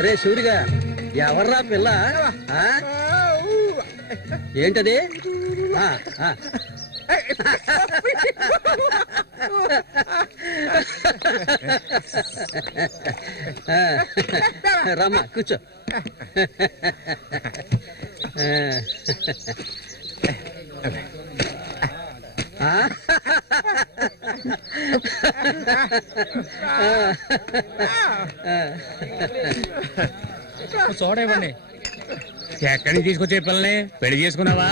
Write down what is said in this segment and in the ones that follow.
ఒరే సూరిగా, ఎవర్రా పిల్ల? ఏంటది? రమ్మా కూర్చో. చూడండి ఎక్కడి నుంచి తీసుకొచ్చే పిల్లని పెళ్లి చేసుకున్నావా?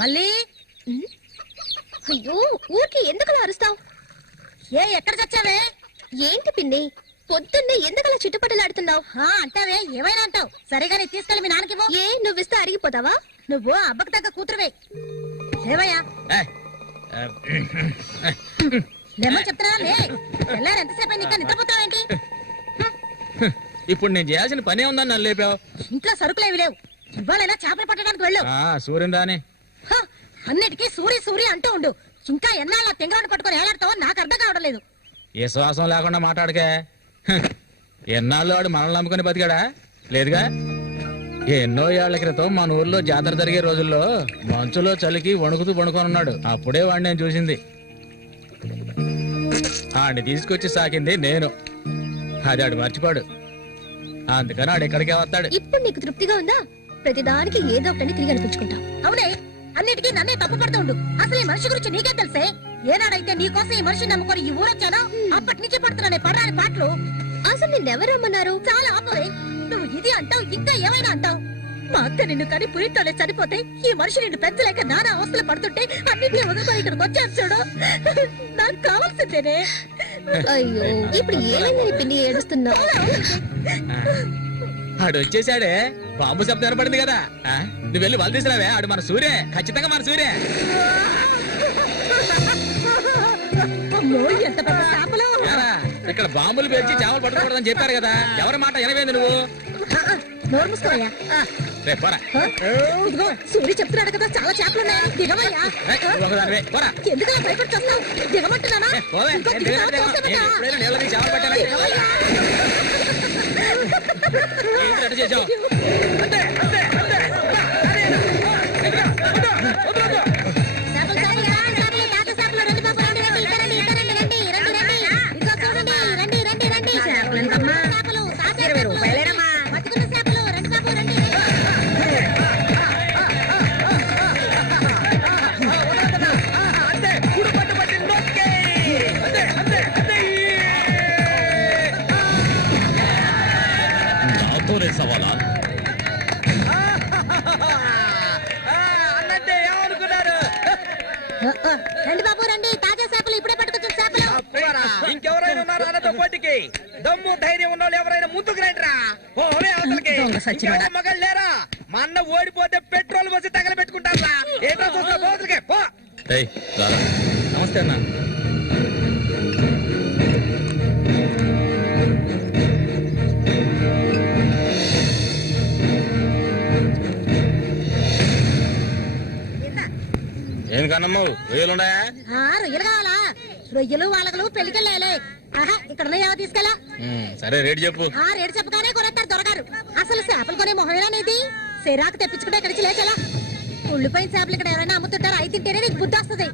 మళ్ళీ అయ్యో ఊరికి ఎందుకలా అరుస్తావు? ఎక్కడ చచ్చావే? ఏంటి పిన్ని పొద్దున్నే ఎందుకలా చుట్టుపట్టలాడుతున్నావు? అంటావే, ఏమైనా అంటావు. సరిగానే తీసుకెళ్ళి మీ నాన్నకి ఏ నువ్విస్తే అరిగిపోతావా? నువ్వు అబ్బకు తగ్గ కూతురువే. లేవయ్యా, లేమని చెప్తున్నా. లే ఎంతసేపు ఇంకా నిద్రపోతావేంటి? ఇప్పుడు నేను చేయాల్సిన పనే ఉందని నన్ను లేపావు. ఇంట్లో సరుకులేవి లేవు. ఇవాళైనా చేపలు పట్టడానికి వెళ్ళు. సూర్యుని రాని అన్నిటికీ సూరి సూరి అంటూ ఉండు. ఇంకా ఎన్నాళ్ళ తెంగరాడు పట్టుకొని ఏలాడతావో నాకు అర్థం కావడం లేదు. ఏ శ్వాసం లేకుండా మాట్లాడకే. ఎన్నాళ్ళు వాడు మనల్ని నమ్ముకుని బతికాడా? లేదుగా. ఎన్నో ఏళ్ల క్రితం మన ఊర్లో జాతర జరిగే రోజుల్లో మంచులో చలికి వణుకుతూ పడుకొనున్నాడు. అప్పుడే వాడిని నేను చూసింది. ఆడిని తీసుకొచ్చి సాకింది నేను. అది ఆడు మర్చిపోడు. అందుకని ఆడు ఎక్కడికే వస్తాడు. ఇప్పుడు నీకు తృప్తిగా ఉందా? ప్రతిదానికి ఏదో ఒకటి తిరిగి అనిపించుకుంటావు. అవునే, అన్నిటికీ నన్నే తప్పు పడుతూ ఉండు. అసలు ఈ మనిషి గురించి నీకే తెలుసే. ఏనాడైతే నీకోసం ఈ మనిషిని నమ్ముకొని ఈ ఊరొచ్చానో అప్పటి నుంచి పడుతున్నానే పడరాని పాటలు. అసలు నిన్నెవరు రమ్మన్నారు? చాలా ఆపవే. నువ్వు ఇది అంటావు, ఇంకా ఏమైనా అంటావు. మా అక్క నిన్ను కని పురితోనే చనిపోతే ఈ మనిషి నిన్ను పెంచలేక నానా అవస్థలు పడుతుంటే అన్నింటినీ వదులుకొని ఇక్కడికి వచ్చాను చూడు. నాకు కావాల్సిందేనే. అయ్యో ఇప్పుడు ఏమైందని పిన్ని ఏడుస్తున్నావు? ఆడు వచ్చేసాడే. బాంబు శబ్దం ఏర్పడింది కదా. నువ్వు వెళ్ళి వాళ్ళు తీసుకురావే. ఆడు మన సూర్య, ఖచ్చితంగా మన సూర్య. ఎంత పెద్ద చేపలు. ఇక్కడ బాంబులు పేర్చి చేపలు పట్టుకోవడం చెప్పారు కదా, ఎవరి మాట వినవేంది నువ్వు? నోరు మూసుకోవయ్యా. రేపు పోరా. ఇదిగో సూర్య చెప్తున్నాడు కదా, చాలా చేపలు ఉన్నాయి, దిగవయ్యా. ఒకదానివే పోరా. ఎందుకు భయపడుతున్నావు? దిగమంటున్నానా? పోవే. ఇంకో నేను దిగుతావా? దిగను. తోసేదట. నేను ఎప్పుడైనా నీళ్ళకి చేపలు పట్టానా? దిగవయ్యా. ఏంటి అటు చేసావు? చేపలు, చేపలు, చేపలు, తాత చేపలు, రండి బాబు, రండి, రండి, ఇక రండి, ఇక రండి, రండి, రండి, రండి. ఇదిగో చూడండి, రండి, రండి, రండి. చేపలు, తాత చేపలు, బతుకున్న చేపలు, రండి బాబు, రండి, రండి. నాతోనే సవాలా? అన్నట్టే ఏమనుకున్నారు? రండి బాబు, రండి, తాజా చేపలు, ఇప్పుడే పట్టుకొచ్చిన చేపలు. ఇంకెవరైనా ఉన్నారా అన్నతో పోటీకి? దమ్ము ధైర్యం ఉన్న వాళ్ళు ఎవరైనా ముందుకు రండిరా. పోవే అవతలకి. ఇంకెవరైనా మగాళ్ళు లేరా? మా అన్న ఓడిపోతే పెట్రోల్ పోసి తగలబెట్టుకుంటారా? ఏంటో చూస్తా పోతులకే పో. నమస్తే అన్న. ఏం కన్నమ్మావు, రొయ్యలున్నాయా? రొయ్యలు కావాలా? రొయ్యలు వాళ్ళగలు పెళ్లికెళ్ళాలి. ఆహా, ఇక్కడ ఏవో తీసుకెళ్ళా. సరే రేటు చెప్పు. రేటు చెప్పగానే కొనేస్తారు దొరగారు. అసలు చేపలు కొనే మొహమేనేది? సిరాకు తెప్పించుకుంటే ఇక్కడికి లేచెలా. ఉళ్ళిపోయిన చేపలు ఇక్కడ ఎవరైనా అమ్ముతుంటారు, అయి తింటేనే నీకు బుద్ధి వస్తుంది.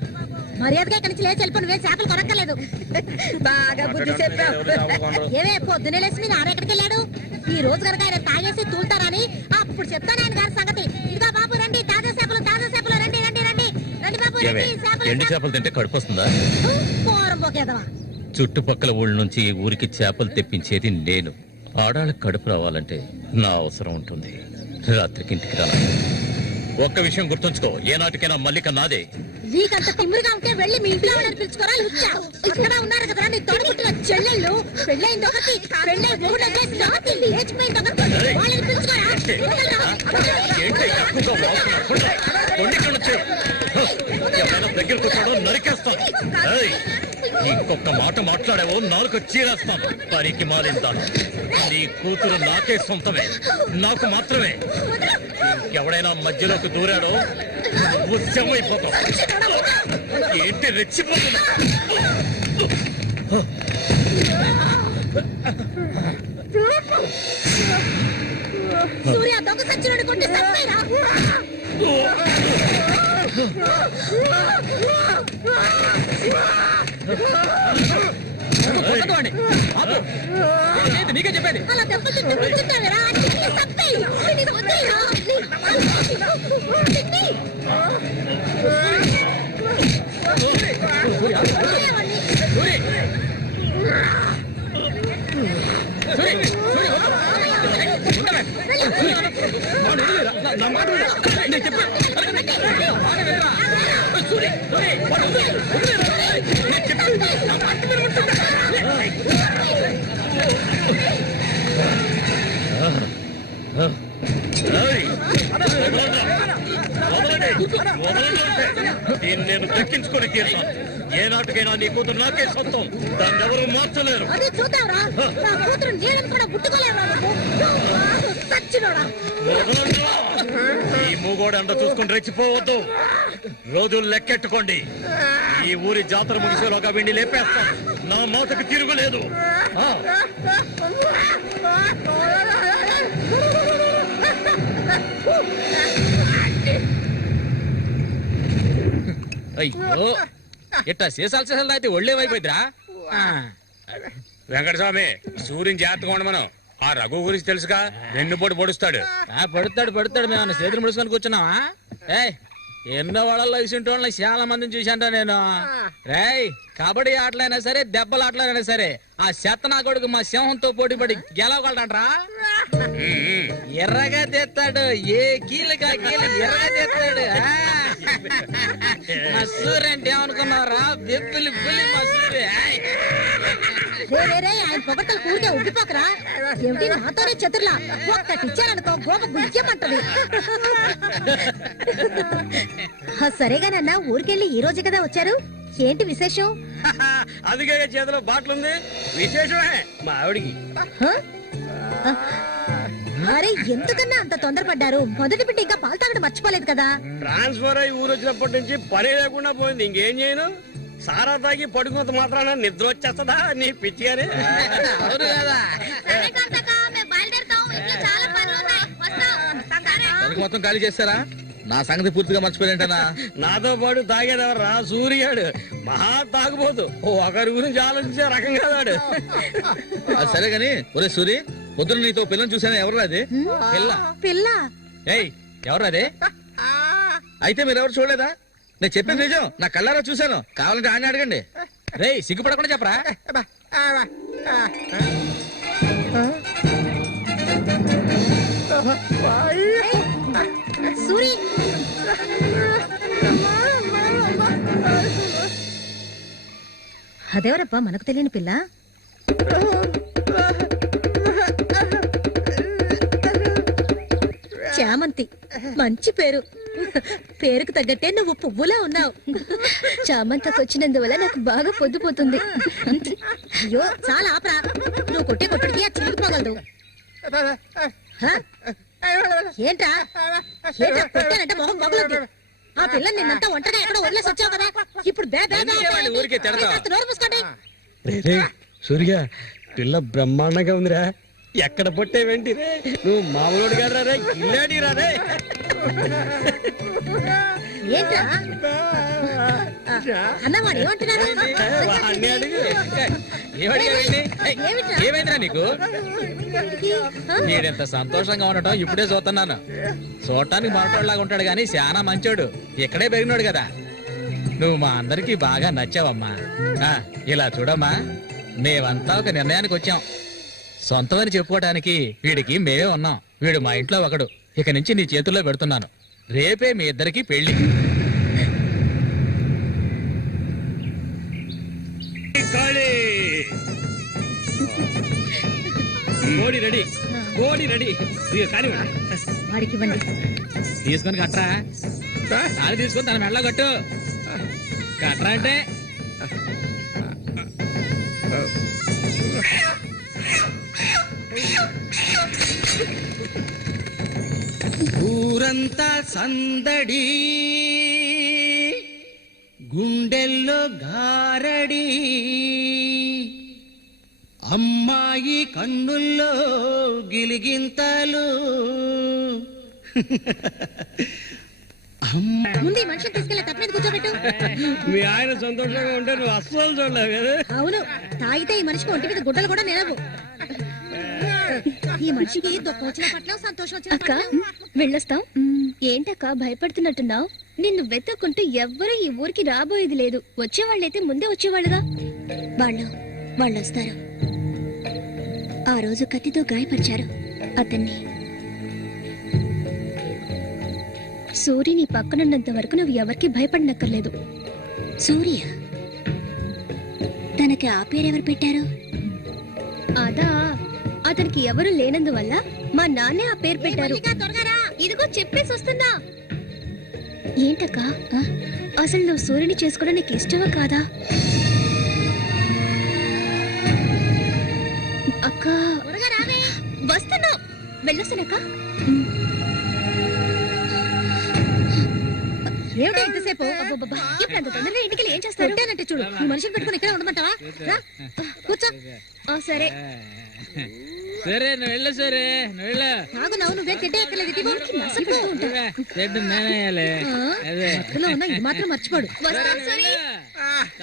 మర్యాదగా ఇక్కడి నుంచి లేచి వెళ్ళిపో, నువ్వే చేపలు కొనక్కర్లేదు. బాగా బుద్ధి చెప్పావు. ఏవే పొద్దునే లేచి మీ నాన్న ఎక్కడికి వెళ్ళాడు? ఈ రోజు కనుక ఆయన తాగేసి తూలుతారని అప్పుడు చెప్తాను ఆయన గారి సంగతి. ఇదిగో బాబు, రండి, తాజా చేపలు, తాజా చేపలు, రండి, రండి, రండి, రండి బాబు, రండి. ఎండు చేపలు తింటే కడుపు వస్తుందా? పోరం పోకేదవా. చుట్టుపక్కల ఊళ్ళ నుంచి ఈ ఊరికి చేపలు తెప్పించేది నేను. ఆడాళ్ళకి కడుపు రావాలంటే నా అవసరం ఉంటుంది. రాత్రికి ఇంటికి రా. ఒక్క విషయం గుర్తుంచుకో, ఏనాటికైనా మల్లిక నాదే. నీకంత తిమ్మిరిగా ఉంటే వెళ్ళి మీ ఇంట్లో వాళ్ళని పిలుచుకోరా. లుచ్చా ఇక్కడ ఉన్నారు కదా నీ తోడుపుట్టిన చెల్లెళ్ళు. పెళ్ళైంది ఒకటి, పెళ్ళై ఊళ్ళో లేచిపోయింది ఒకటి. వాళ్ళని పిలుచుకోరా. ఎవరైనా దగ్గరకు వచ్చాడో నరికేస్తాను. ఇంకొక మాట మాట్లాడావో నాలుగు చీరేస్తాను. పనికి మాలిందాను. నీ కూతురు నాకే సొంతమే, నాకు మాత్రమే. ఇంకెవడైనా మధ్యలోకి దూరాడో నువ్వు శవమైపోతావు. ఏంటి రెచ్చిపోతున్నా? సూర్య దొంగ సచ్చినోడి కొట్టి చంపేరా. నీకే చెప్పేది. అలా దెబ్బతింటే కూర్చుంటావేరా. చంపేయి. వదిలేరా. నేను దక్కించుకొని తీరుతాను. ఏ నాటికైనా నీ కూతురు నాకే సొంతం. దాన్ని ఎవరు మార్చలేరు. అది చూద్దాంరా. నా కూతురు నీళ్ళని కూడా ముట్టుకోలేరా. ఈ మూగోడు అంట చూసుకుని రెచ్చిపోవద్దు. రోజులు లెక్కెట్టుకోండి. ఈ ఊరి జాతర ముగిసేలోగా వీడిని లేపేస్తాను. నా మాటకు తిరుగులేదు. అయ్యో, ఇట్టా సీసాలు అయితే ఒళ్ళేమైపోయిద్దిరా. వెంకటస్వామి, సూర్యుని జాగ్రత్తగా ఉండి మనం. ఆ రఘు గురించి తెలుసుగా, వెన్నుపోటు పొడుస్తాడు. పడుతాడు. మేము చేతులు ముడుచుకొని కూర్చున్నావా? ఎన్నో వాళ్ళల్లో ఇసుంటి వాళ్ళని చాలా మందిని చూశాంట నేను. రేయ్, కబడ్డీ ఆటలైనా సరే, దెబ్బల ఆటలైనా సరే, ఆ శతనా కొడుకు మా సింహంతో పోటీపడి గెలవగలడంట్రా. ఎర్రగా తెస్తాడు. ఏ కీలుగా కీలు ఎర్రగా తెస్తాడు. మా సూర్య అంటే ఏమనుకున్నారా? బెబ్బులి బుల్లి మా సూర్య. ఆయన పొగట్టలు కూడితే ఉబ్బిపోకరా. ఏమిటి నాతోనే చతుర్లా? ఒక్కటి ఇచ్చారనుకో గోప గుయ్యమంటది. సరేగానన్నా, ఊరికెళ్ళి ఈ రోజు కదా వచ్చారు. ఏంటి విశేషం? అందుకే చేతిలో బాటిల్ ఉంది. విశేషమే మా ఆవిడికి. హ? అరే ఎందుకన్నా అంత తొందరపడ్డారు? మొదటి బిడ్డ ఇంకా పాలు తాగడం మర్చిపోలేదు కదా? ట్రాన్స్ఫర్ అయ్యి ఊరు వచ్చినప్పటి నుంచి పని లేకుండా పోయింది. ఇంకేం చేయను? సారా తాగి పడుకున్నంత మాత్రాన నిద్ర వచ్చేస్తుందా నీ పిచ్చిగానే? అవును కదా. మొత్తం ఖాళీ చేస్తారా? నా సంగతి పూర్తిగా మర్చిపోయింటనా? నాతో పాటు తాగేదెవర్రా? సూర్యాడు మహా తాగుపోతు. ఒకరి గురించి ఆలోచించే రకం కాదాడు. అది సరే గాని ఒరే సూరి, పొద్దున నీతో పిల్లని చూసాను. ఎవరు అది పిల్ల? పిల్ల? ఏయ్ ఎవరు అదే? అయితే మీరెవరు చూడలేదా? నేను చెప్పేది నిజం, నా కళ్ళారా చూశాను. కావాలంటే ఆయన అడగండి. రేయ్ సిగ్గుపడకుండా చెప్పరా? సూరి అదేవరబ్బా మనకు తెలియని పిల్ల? చామంతి. మంచి పేరు. పేరుకు తగ్గట్టే నువ్వు పువ్వులా ఉన్నావు. చామంతకు వచ్చినందువల్ల నాకు బాగా పొద్దుపోతుంది. అయ్యో చాలా ఆపరా. నువ్వు కొట్టే కొట్టుడికి ఆ చిరిగిపోగలదు. ఏంట్రా కొట్టానంటే మొహం మొగలొద్దు. ఆ పిల్లని నిన్నంతా ఒంటరిగా ఎక్కడో వదిలేసి వచ్చావు కదా. ఇప్పుడు ఊరికే తిడతావా? నోరు మూసుకోండి. సూర్య పిల్ల బ్రహ్మాండంగా ఉందిరా. ఎక్కడ పొట్టేవేంటి రే? నువ్వు మామూలు గారు రే, గిల్లాడి రా రే. ఏంట్రా అన్నవాడు ఏమంటున్నాడు? వాడిని అడుగు. ఏమైందిరా నీకు? మీరెంత సంతోషంగా ఉండటం ఇప్పుడే చూస్తున్నాను. చూడటానికి మాటోళ్ళలాగా ఉంటాడు గాని చాలా మంచోడు. ఇక్కడే పెరిగినాడు కదా. నువ్వు మా అందరికి బాగా నచ్చావమ్మా. ఇలా చూడమ్మా, మేమంతా ఒక నిర్ణయానికి వచ్చాం. సొంతమని చెప్పుకోవటానికి వీడికి మేమే ఉన్నాం. వీడు మా ఇంట్లో ఒకడు. ఇక నుంచి నీ చేతుల్లో పెడుతున్నాను. రేపే మీ ఇద్దరికి పెళ్లి. కోడి రెడీ, కోడి రెడీ. కానీ వాడికి ఇవ్వండి. తీసుకొని కట్టరా. అది తీసుకొని తన మెడలో కట్టు. కట్టరా అంటే ఊరంతా సందడి, గుండెల్లో గారడి, అమ్మాయి కన్నుల్లో గిలిగింతలు. ముందు ఈ మనిషిని తీసుకెళ్ళి తప్ప మీద కూర్చోబెట్టు. మీ ఆయన సంతోషంగా ఉంటే నువ్వు అస్సలు చూడలేవు కదా. అవును, తాగితే ఈ మనిషికి ఒంటి మీద గుడ్డలు కూడా నిలవు. ఈ మనిషికి దుఃఖం వచ్చిన పట్ల సంతోషం వచ్చిన అక్క వెళ్ళొస్తాం. ఏంటక్క భయపడుతున్నట్టున్నావు? నిన్ను వెతక్కుంటూ ఎవ్వరూ ఈ ఊరికి రాబోయేది లేదు. వచ్చేవాళ్ళైతే ముందే వచ్చేవాళ్ళుగా. వాళ్ళు వస్తారు. ఆ రోజు కత్తితో గాయపరిచారు అతన్ని. సూర్య నీ పక్కనున్నంత వరకు నువ్వు ఎవరికి భయపడనక్కర్లేదు. సూర్య తనకి ఆ పేరెవరు పెట్టారు? అదా, అతనికి ఎవరు లేనందువల్ల మా నాన్నే ఆ పేరు పెట్టారు. ఇదిగో చెప్పేసి వస్తున్నా. ఏంటక్క, అసలు నువ్వు సూర్యుని చేసుకోవడం నీకు ఇష్టమా కాదా? అక్క వస్తున్నా, వెళ్ళొస్తానక్క. ఏమిటి ఇంతసేపు? ఇప్పుడు అంత తొందరగా ఇంటికి ఏం చేస్తారు? అంటే చూడు, ఈ మనిషిని పెట్టుకుని ఇక్కడ ఉండమంటావా? కూర్చో. సరే సరే నువ్వు వెళ్ళు. సరే నువ్వు వెళ్ళు. నువ్వే తిట్టే ఎక్కలేదు. ఇది మాత్రం మర్చిపోడు.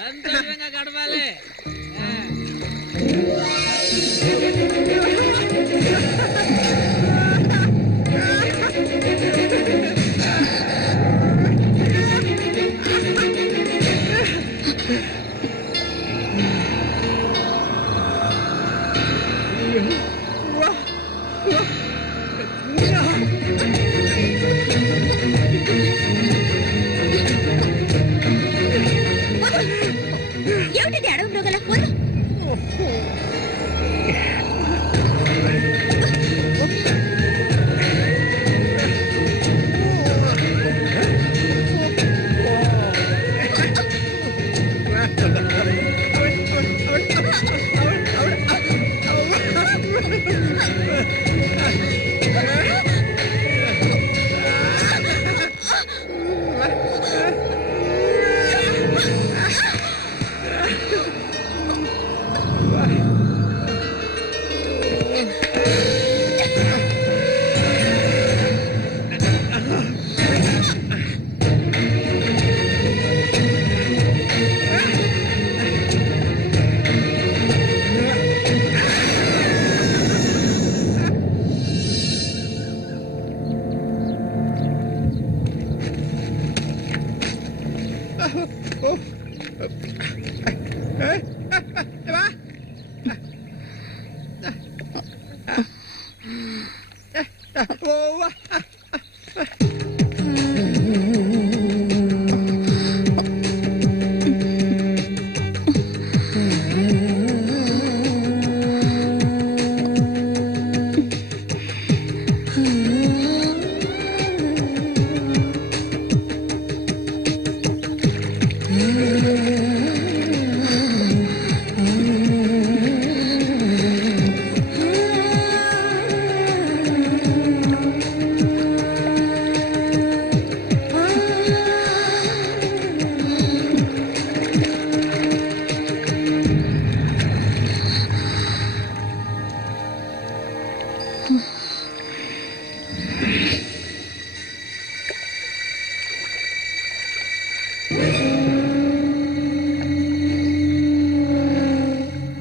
సంతోషంగా గడపాలి. ఏమిటిది అడవి మృగల?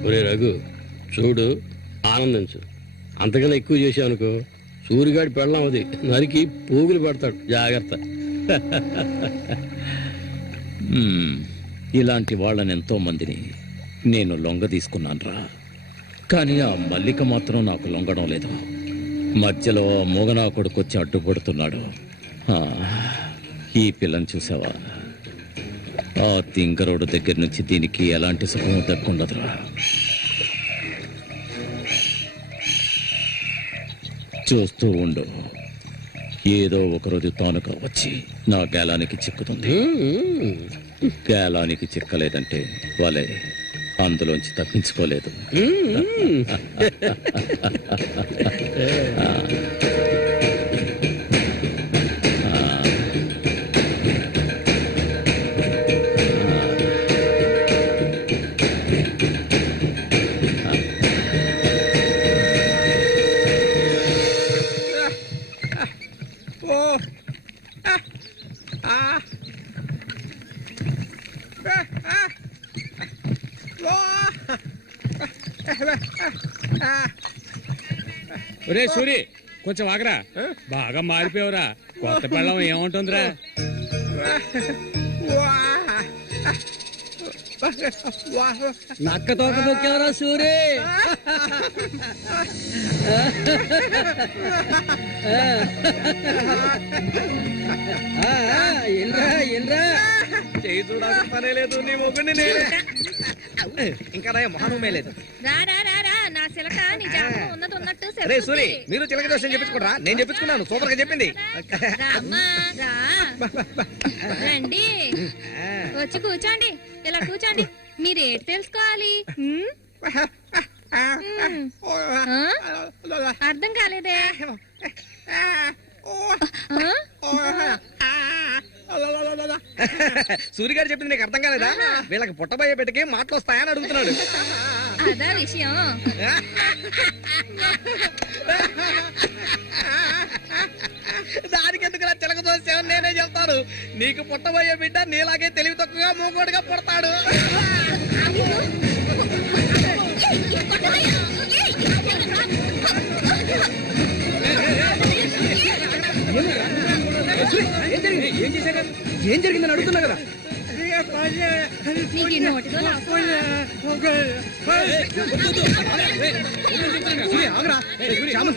ఒరే రఘు చూడు, ఆనందించు. అంతకన్నా ఎక్కువ చేసావు అనుకో సూరిగాడి పెళ్ళం అది నరికి పోగులు పెడతాడు. జాగ్రత్త. ఇలాంటి వాళ్ళని ఎంతో మందిని నేను లొంగ తీసుకున్నానురా. కానీ ఆ మల్లిక మాత్రం నాకు లొంగడం లేదు. మధ్యలో మూగనా కొడుకొచ్చి అడ్డుపడుతున్నాడు. ఈ పిల్లని చూసావా? ఆ తింకరోడు దగ్గర నుంచి దీనికి ఎలాంటి సుఖం దక్కుండదురా. చూస్తూ ఉండు, ఏదో ఒకరోజు తానుక వచ్చి నా గేలానికి చిక్కుతుంది. గేలానికి చిక్కలేదంటే వాళ్ళే అందులోంచి తప్పించుకోలేదు. ఒరే సూరి, కొంచెం ఆగరా. బాగా మారిపోయావురా. కొత్త పెళ్ళం ఏముంటుందిరా? నక్క తోక దొక్కేవరా సూరి. చేయి చూడాల్సిన లేదు నీ మొగ్గుని నేనే. ఇంకా నా మొహమే లేదు. రే సూరి, మీరు చిలక దోషం చెప్పించుకోరా? నేను చెప్పించుకున్నాను, సూపర్ గా చెప్పింది. రండి, వచ్చి కూర్చోండి. ఇలా కూర్చోండి. మీరేటి తెలుసుకోవాలి? అర్థం కాలేదే? సూరి గారు చెప్పింది నీకు అర్థం కాలేదా? వీళ్ళకి పుట్టబోయే బిడ్డకి మాటలు వస్తాయని అడుగుతున్నాడు. అదా విషయం. దానికి ఎందుకు చిలక దోషం నేనే చెప్తాను. నీకు పుట్టబోయే బిడ్డ నీలాగే తెలివి తక్కువగా మూకోడుగా పుడతాడు. ఏం జరిగిందని అడుగుతున్నా కదా.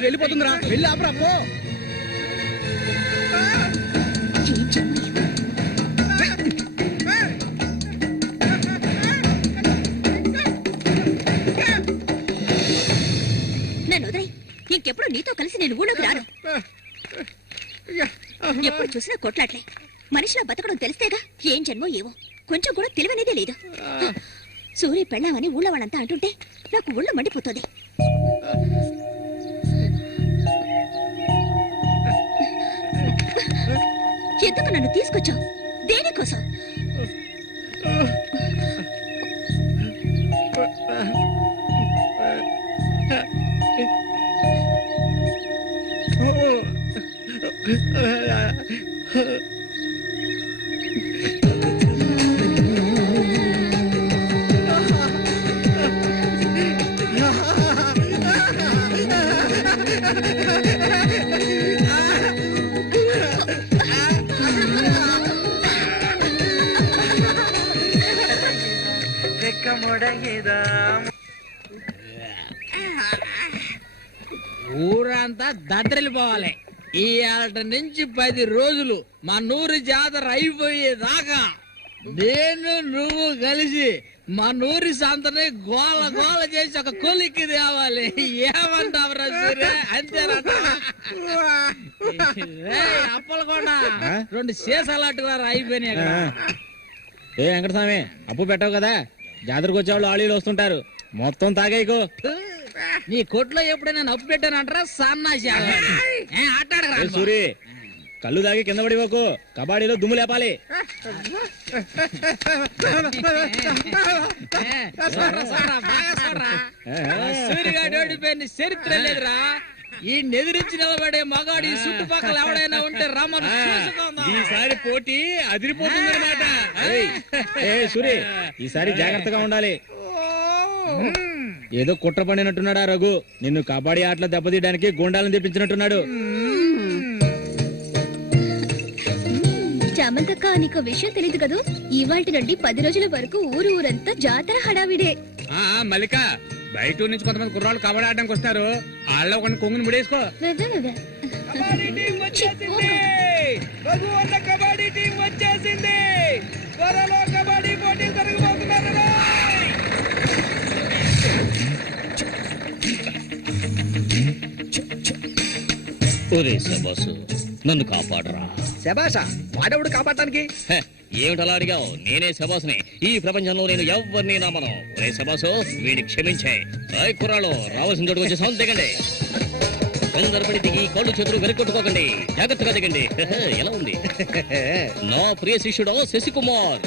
వెళ్ళిపోతుందిరా, వెళ్ళి ఆపరా. నన్ను వదిలేయ్. ఇంకెప్పుడు నీతో కలిసి నేను ఊళ్ళోకి రాను. ఎప్పుడు చూసినా కొట్లాట్లే. మనిషిలా బతకడం తెలిస్తేగా. ఏం జన్మో ఏవో, కొంచెం కూడా తెలివనేదే లేదు. సూర్య పెళ్ళామని ఊళ్ళో వాళ్ళంతా అంటుంటే నాకు ఊళ్ళో మండిపోతుంది. ఎందుకు నన్ను తీసుకొచ్చావు? దేనికోసం? ఊరంతా దద్దరిల్లిపోవాలి. ఈ ఏట నుంచి 10 రోజులు మా నూరు జాతర అయిపోయేదాకా నేను నువ్వు కలిసి మా నూరి సంతని గోల గోల చేసి ఒక కొలిక్కి తేవాలి. ఏమంటావురా సూర్య? అంతేనంట. అప్పలకొండ 2 సీసాలట్టుగా అయిపోయినాయి. ఏ వెంకటస్వామి అప్పు పెట్టావు కదా, జాతరకు వచ్చేవాళ్ళు ఆళీలు వస్తుంటారు, మొత్తం తాగేయకు. నీ కొట్లో ఎప్పుడైనా నప్పు పెట్టానంటారా సన్నాసి? ఆటాడరా సూరి, కళ్ళు తాగి కింద పడిపోకు, కబాడీలో దుమ్ము లేపాలి. సూర్యగాడు ఓడిపోయిన చరిత్ర లేదురా. ఈ నెదిరించి నిలబడే మగాడు ఈ చుట్టుపక్కల ఎవడైనా ఉంటే రమ్మను. ఈసారి పోటీ అదిరిపోతుందన్నమాట. సూరి, ఈసారి జాగ్రత్తగా ఉండాలి. ఏదో కుట్ర పడినట్టున్నాడా రఘు? నిన్ను కబడ్డీ ఆటలో దెబ్బతీయడానికి గుండాలను తెప్పించినట్టున్నాడు. చామంతక్క, నీకు విషయం తెలీదు కదూ, ఇవాల్టి నుండి 10 రోజుల వరకు ఊరంతా జాతర హడావిడే. మల్లిక, బయట నుంచి కొంతమంది కుర్రాళ్ళు కబడ్డీ ఆడడానికి వస్తారు, వాళ్ళ కొన్ని కొంగుని ముడేసుకో. కబడ్డీ టీం వచ్చేసింది. రఘు అన్న కబడ్డీ టీం వచ్చేసింది. త్వరలో కబడ్డీ పోటీ జరగబోతున్నారు. ఒరే శబాసు, నన్ను కాపాడరా. శబాషా, వాడెవడు కాపాడటానికి? హె, ఏమిటలా అడిగావు? నేనే శబాసుని. ఈ ప్రపంచంలో నేను ఎవరిని నమ్మను. ఒరే శబాసు, వీడిని క్షమించే. కుర్రాళ్ళు రావాల్సిన చోటుకు వచ్చి సౌండ్ దిగండి. వెనుదరపడి దిగి కళ్ళు చేతులు వెనుకొట్టుకోకండి, జాగ్రత్తగా దిగండి. ఎలా ఉంది నా ప్రియ శిష్యుడు శశికుమార్?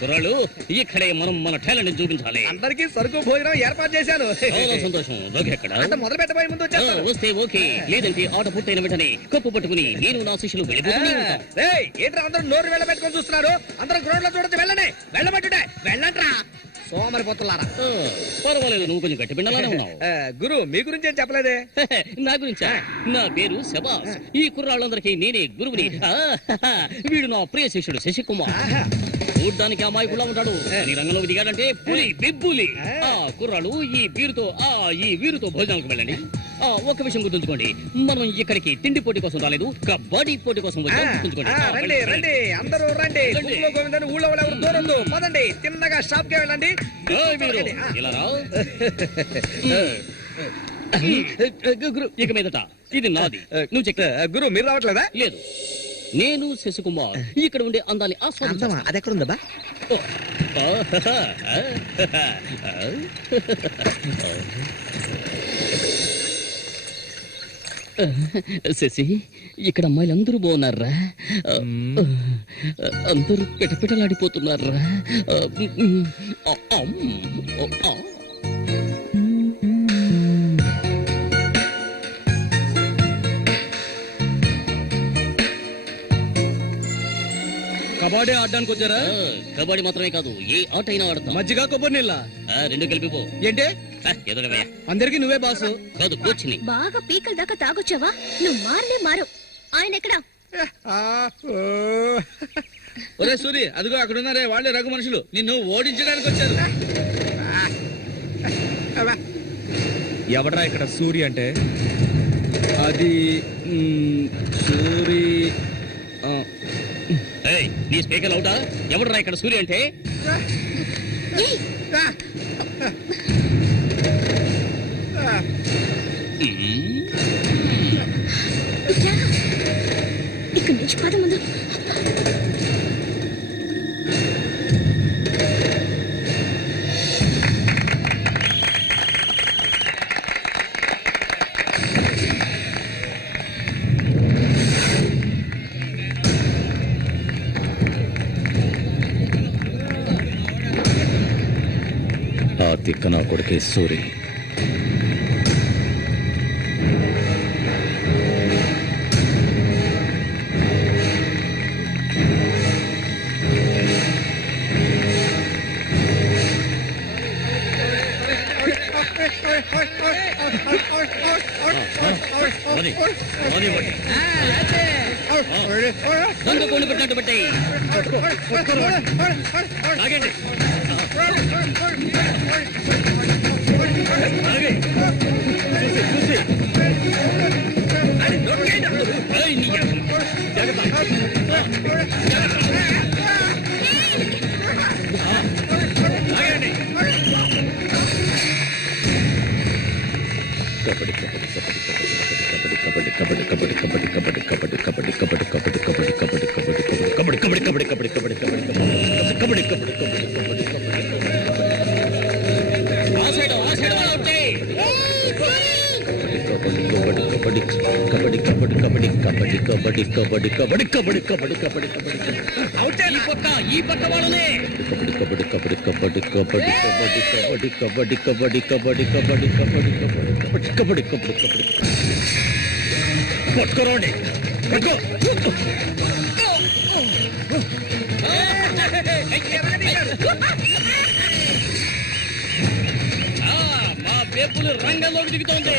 కుర్రాళ్ళు, ఇక్కడే మనం మన టాలెంట్ చూపించాలి. అందరికి సరుకు భోజనం ఏర్పాటు చేశాను. చాలా సంతోషం. ఎక్కడ మొదలు పెట్టబోయే ముందు వచ్చేస్తాను. వస్తే ఓకే, లేదంటే ఆట పూర్తయిన వెంటనే కప్పు పట్టుకుని నేను నా శిష్యులు వెళ్ళిపోతూనే ఉంటాం. ఏంట్రా అందరూ నోరు వెళ్ళబెట్టుకొని చూస్తున్నారు? అందరూ గ్రౌండ్ లో చూడొచ్చు. వెళ్ళండి, వెళ్ళబట్టుంటే వెళ్ళంట్రా సోమరిపోతులారా. పర్వాలేదు, నువ్వు కొంచెం గట్టి పిండాలనే ఉన్నావు. గురు, మీ గురించి ఏం చెప్పలేదే? నా గురించా? నా పేరు శబాస్. ఈ కుర్రాళ్ళందరికీ నేనే గురువుని. వీడు నా ప్రియ శిష్యుడు శశికుమార్. చూడ్డానికి అమాయకులా ఉంటాడు, నీ రంగంలోకి దిగాడంటే పులి బిబ్బులి. కుర్రాళ్ళు, ఈ వీరుతో భోజనాలకు వెళ్ళండి. ఒక విషయం గుర్తుంచుకోండి, మనం ఇక్కడికి తిండి పోటీ కోసం రాలేదు, కబడ్డీ పోటీ కోసం వచ్చాం. రండి రండి, అందరూ రండి. గోవిందని ఊళ్ళో ఎవరు దూరందు పదండి. తిన్నగా షాప్ కి వెళ్ళండి. ఇలా రా. ఇక మీదట ఇది నాది. నువ్వు చెక్. గురు, మీరు రావట్లేదా? లేదు, నేను శశికుమార్ ఇక్కడ ఉండే అందాన్ని ఆస్వాదించాను. అది ఎక్కడ ఉందా? శశి, ఇక్కడ అమ్మాయిలు అందరూ బాగున్నారా? అందరూ పిటపిటలాడిపోతున్నారా? కబడ్డీ ఆడడానికి వచ్చారా? కబడ్డీ మాత్రమే కాదు, ఏ ఆట అయినా ఆడతాం. మజ్జిగ కొబ్బరి నీళ్ళ 2 కలిపిపో. ఏంటే ఎదురవయ్యా, అందరికి నువ్వే బాసు కాదు కోచ్ని. బాగా పీకల దాకా తాగొచ్చావా? నువ్వు మారు. ఆయన ఎక్కడా? ఒరే సూరి, అదిగో అక్కడ ఉన్నారే, వాళ్ళే రఘు మనుషులు, నిన్ను ఓడించడానికి వచ్చారు. ఎవడరా ఇక్కడ సూరి అంటే? అది సూరి. నీ స్పీకర్ అవుతా? ఎవడరా ఇక్కడ సూర్య అంటే? ఇక్కడి నుంచి పద ముందు. ఆ తిక్క నా కొడుకే సూరి. దొంగ కొండు పెట్టినట్టు పెట్టాయి. ఆగండి. ఈ పక్క వాళ్ళనే పట్టుకోరండి. మా పేపులు రంగంలోకి దిగుతోంది.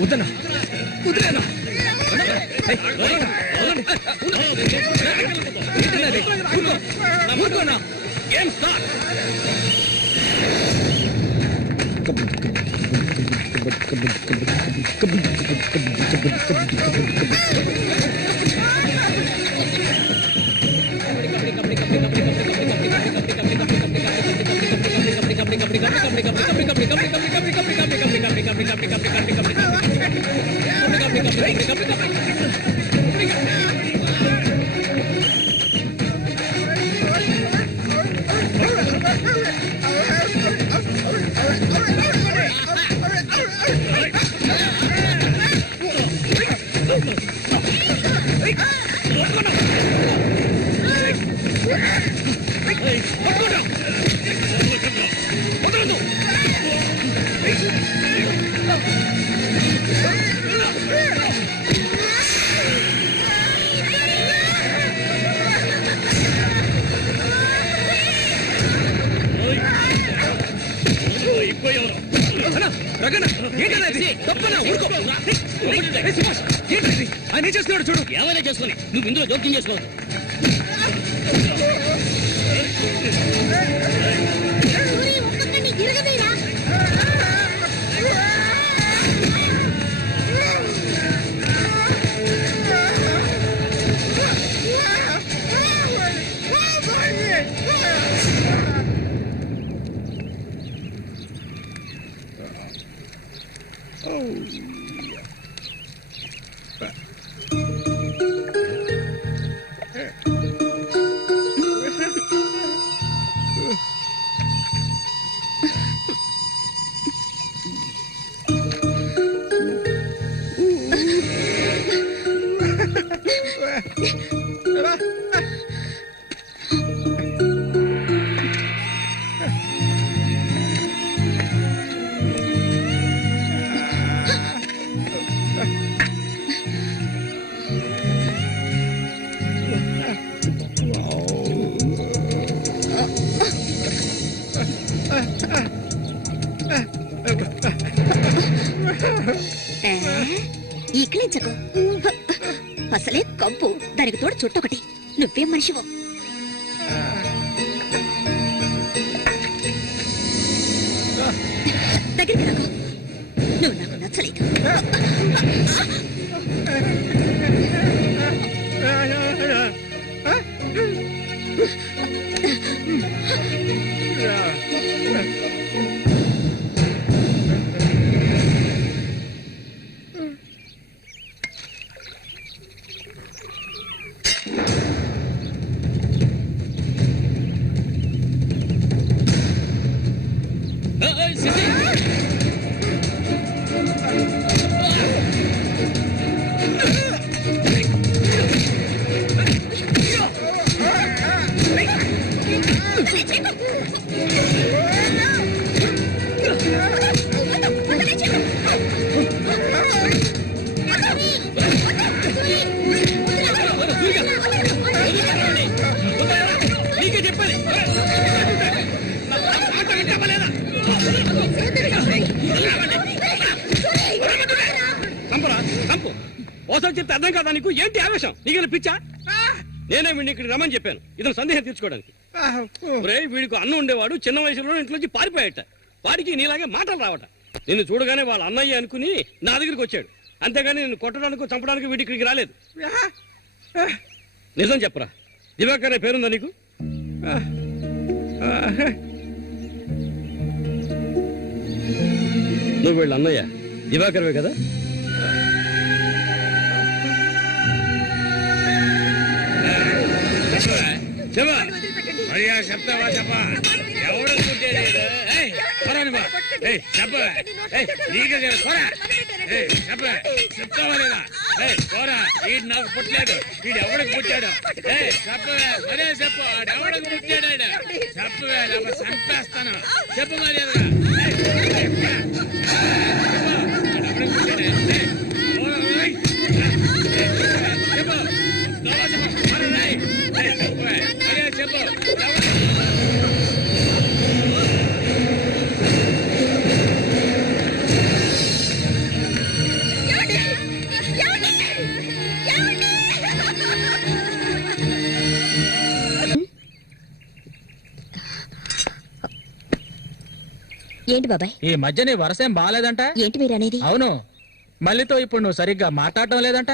వద్దనా వదిలేనా ఊరుకోనా ఏం స్టార్ట్ ఆయన చేస్తున్నాడు చూడు. ఏమైనా చేసుకుని నువ్వు ఇందులో జోక్యం చేసుకోవద్దు. ఈకిలించకు, అసలే కంపు, దానికి తోడు చుట్టొకటి. నువ్వేం మనిషివు? దగ్గరికి రాకు, నువ్వు నాకు నచ్చలేదు. ఎన్నోసార్లు చెప్తే అర్థం కాదా నీకు? ఏంటి ఆవేశం? నీకు పిచ్చా? నేనే వీడిని ఇక్కడికి రమ్మని చెప్పాను ఇతను సందేహం తీర్చుకోవడానికి. వీడికి అన్న ఉండేవాడు, చిన్న వయసులో ఇంట్లోంచి పారిపోయాట. వాడికి నీలాగే మాటలు రావట. నిన్ను చూడగానే వాళ్ళ అన్నయ్య అనుకుని నా దగ్గరికి వచ్చాడు. అంతేగాని నిన్ను కొట్టడానికి చంపడానికి వీడి ఇక్కడికి రాలేదు. నిజం చెప్పరా, దివాకర్ అనే పేరుందా నీకు? నువ్వు వీళ్ళ అన్నయ్య దివాకర్వే కదా? చెప్తావా చెప్పా? ఎవడు చెప్తావా లేదా? పోరా, వీడు నాకు పుట్టలేదు. వీడు ఎవడికి పుట్టాడు? చెప్పవే, మరే చెప్పు. ఎవడికి పుట్టాడు? చెప్పవే, లేకపోతే చంపేస్తాను. చెప్పు మర్యాదగా. ఏంటి బాబాయ్, ఈ మధ్య నీ వరసేం బాగాలేదంట. ఏంటి మీరు అనేది? అవును, మళ్ళీతో ఇప్పుడు నువ్వు సరిగ్గా మాట్లాడటం లేదంట.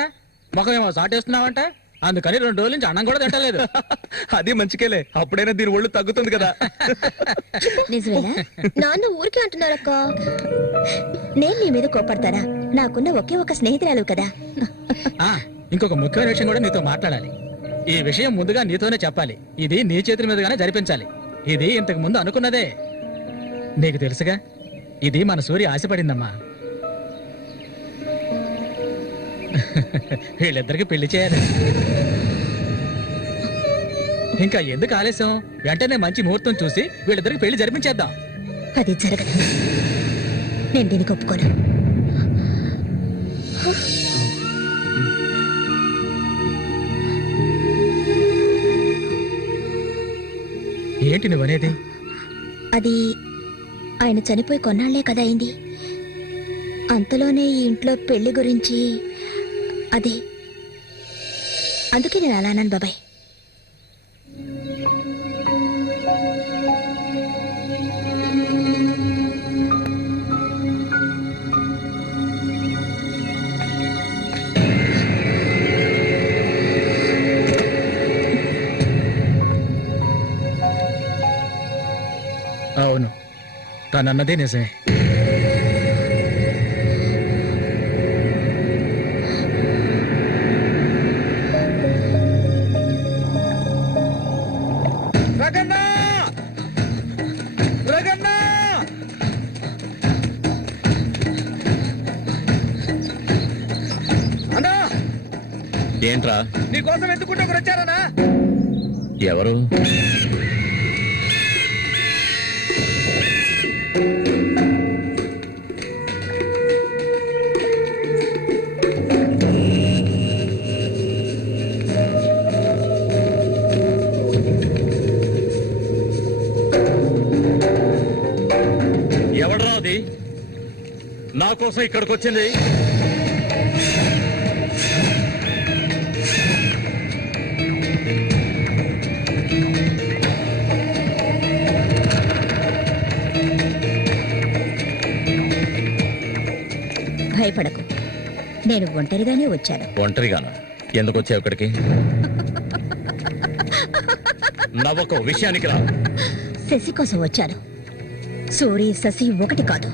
ముఖమేమో సాటేస్తున్నావంట. అందుకని 2 రోజుల నుంచి అన్నం కూడా తింటలేదు. అది మంచికేలే, అప్పుడైనా దీని ఒళ్ళు తగ్గుతుంది కదా. నిజమేనా? నాన్న ఊరికే అంటున్నారక్క. నేను నీ మీద కోపడతారా? నాకున్న ఒకే ఒక స్నేహితురాలు కదా. ఇంకొక ముఖ్యమైన విషయం కూడా నీతో మాట్లాడాలి. ఈ విషయం ముందుగా నీతోనే చెప్పాలి. ఇది నీ చేతుల మీదుగానే జరిపించాలి. ఇది ఇంతకు ముందు అనుకున్నదే. నీకు తెలుసుగా, ఇది మన సూర్య ఆశపడిందమ్మా. వీళ్ళిద్దరికి పెళ్లి చేయాలి. ఇంకా ఎందుకు ఆలస్యం? వెంటనే మంచి ముహూర్తం చూసి వీళ్ళిద్దరికి పెళ్లి జరిపించేద్దాం. అది జరగదు. నేను దీనికి ఒప్పుకోను. ఏంటి నువ్వనేది? అది ఆయన చనిపోయి కొన్నాళ్లే కదా అయింది. అంతలోనే ఈ ఇంట్లో పెళ్లి గురించి అదే, అందుకే నేను అలా అన్నాను బాబాయ్. అవును, తనన్నదే నిజమే. ఏంట్రా? నీకోసం ఎందుకుంటే ఒకరు వచ్చారనా? ఎవరు? ఎవడరా అది నా కోసం ఇక్కడికి వచ్చింది? భయపడకు, నేను ఒంటరిగానే వచ్చాను. ఒంటరిగానా? ఎందుకు వచ్చావు ఇక్కడికి? నవ్వకు, విషయానికి రా. శశి కోసం వచ్చాను. సూరి, శశి ఒకటి కాదు.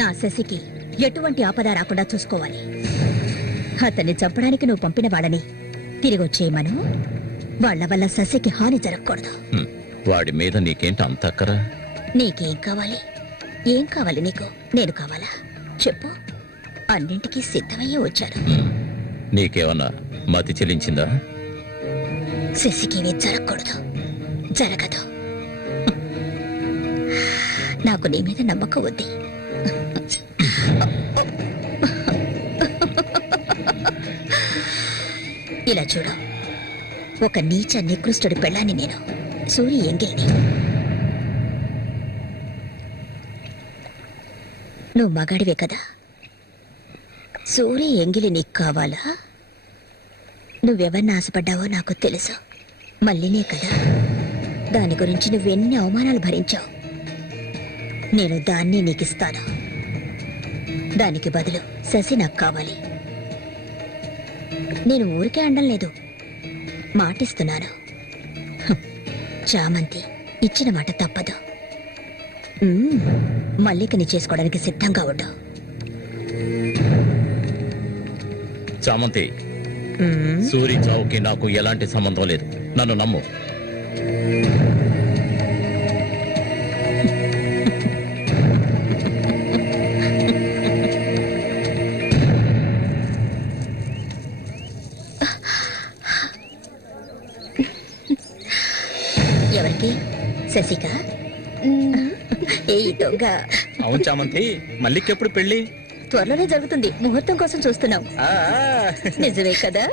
నా శశికి ఎటువంటి ఆపద రాకుండా చూసుకోవాలి. అతన్ని చంపడానికి నువ్వు పంపిన వాళ్ళని తిరిగి వచ్చేయమను. వాళ్ల వల్ల శశికి హాని జరగకూడదు. వాడి మీద నీకేంటి అంత అక్కరా? నీకేం కావాలి? ఏం కావాలి నీకు? నేను కావాలా? చెప్పు. అన్నింటికీ సిద్ధమయ్యే వచ్చాను. నీకేమన్నా మతి చెల్లించిందా? శశికి ఇవి జరగకూడదు, జరగదు. నాకు నీ మీద నమ్మకం ఉంది. ఇలా చూడు, ఒక నీచ నికృష్టుడి పెళ్ళాన్ని నేను, సూరి ఎంగిల్ని. నువ్వు మగాడివే కదా. సూరి ఎంగిలి నీకు కావాలా నువ్వెవరిని ఆశపడ్డావో నాకు తెలుసు. మళ్ళీనే కదా. దాని గురించి నువ్వెన్ని అవమానాలు భరించావు. నేను దాన్ని నీకిస్తాను. దానికి బదులు శశి నాకు కావాలి. నేను ఊరికే అండం లేదు, మాటిస్తున్నాను. చామంతి ఇచ్చిన మాట తప్పదు. మల్లికని చేసుకోవడానికి సిద్ధంగా ఉండు. చామంతి, సూరి చావుకి నాకు ఎలాంటి సంబంధం లేదు. నన్ను నమ్ము. ఎవరికి? శశిక? ఏ దొంగ. అవును చామంతి, మల్లికెప్పుడు పెళ్లి? త్వరలోనే జరుగుతుంది. ముహూర్తం కోసం చూస్తున్నాం. నిజమే కదా?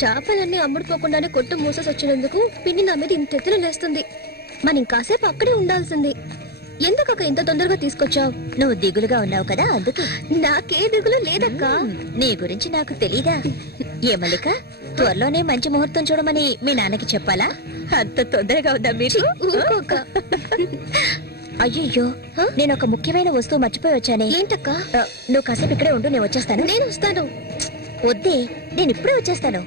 చేపలన్నీ అమ్ముడుపోకుండానే కొట్టు మూసేసి వచ్చినందుకు పిన్ని నా మీద ఇంత ఎత్తున లేస్తుంది. మనం కాసేపు అక్కడే ఉండాల్సింది. ఎందుకక్క ఇంత తొందరగా తీసుకొచ్చావు? నువ్వు దిగులుగా ఉన్నావు కదా, అందుకే. నాకే దిగులు లేదక్క. నీ గురించి నాకు తెలీదా? ఏ మల్లిక, త్వరలోనే మంచి ముహూర్తం చూడమని మీ నాన్నకి చెప్పాలా? అంత తొందరగా ఉందా మీరు? అయ్యో, నేను ఒక ముఖ్యమైన వస్తువు మర్చిపోయి వచ్చానే. ఏంటక్క? నువ్వు కాసేపు ఇక్కడే ఉండు, నేను వచ్చేస్తాను. నేను వస్తాను. వద్దే, నేను ఇప్పుడే వచ్చేస్తాను.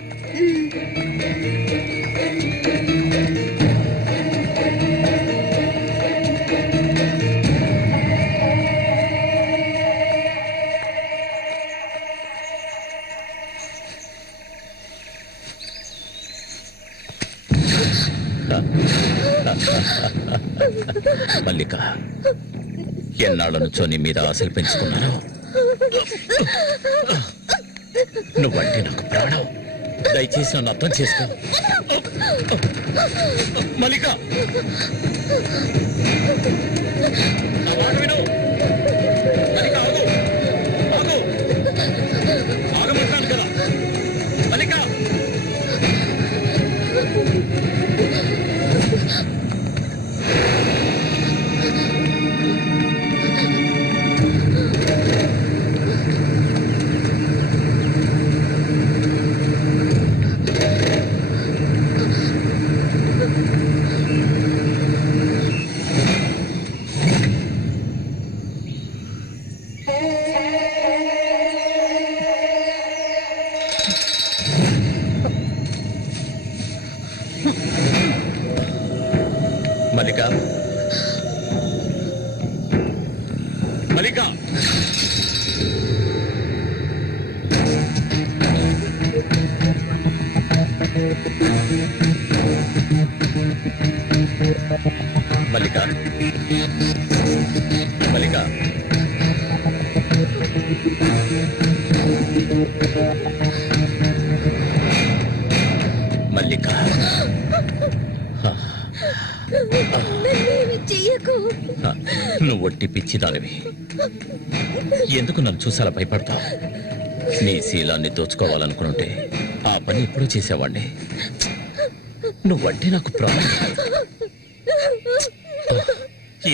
మల్లిక, ఎన్నాళ్ళ నుంచో నీ మీద ఆశలు పెంచుకున్నాను. నువ్వంటే నాకు ప్రాణం. దయచేసి నన్ను అర్థం చేసుకో. మల్లిక, నా మాట విను. మల్లిక, ఆగు, ఆగు, ఆగమంటాను కదా. మల్లిక, మల్లిక, మల్లిక, మల్లిక, మల్లిక, మల్లిక, చెయ్యకు. నువ్వు ఒట్టి పిచ్చిదానివి. ఎందుకు నన్ను చూసాలా భయపడతావు? నీ శీలాన్ని దోచుకోవాలనుకుంటే ఆ పని ఎప్పుడూ చేసేవాడిని. నువ్వంటే నాకు ప్రాణం.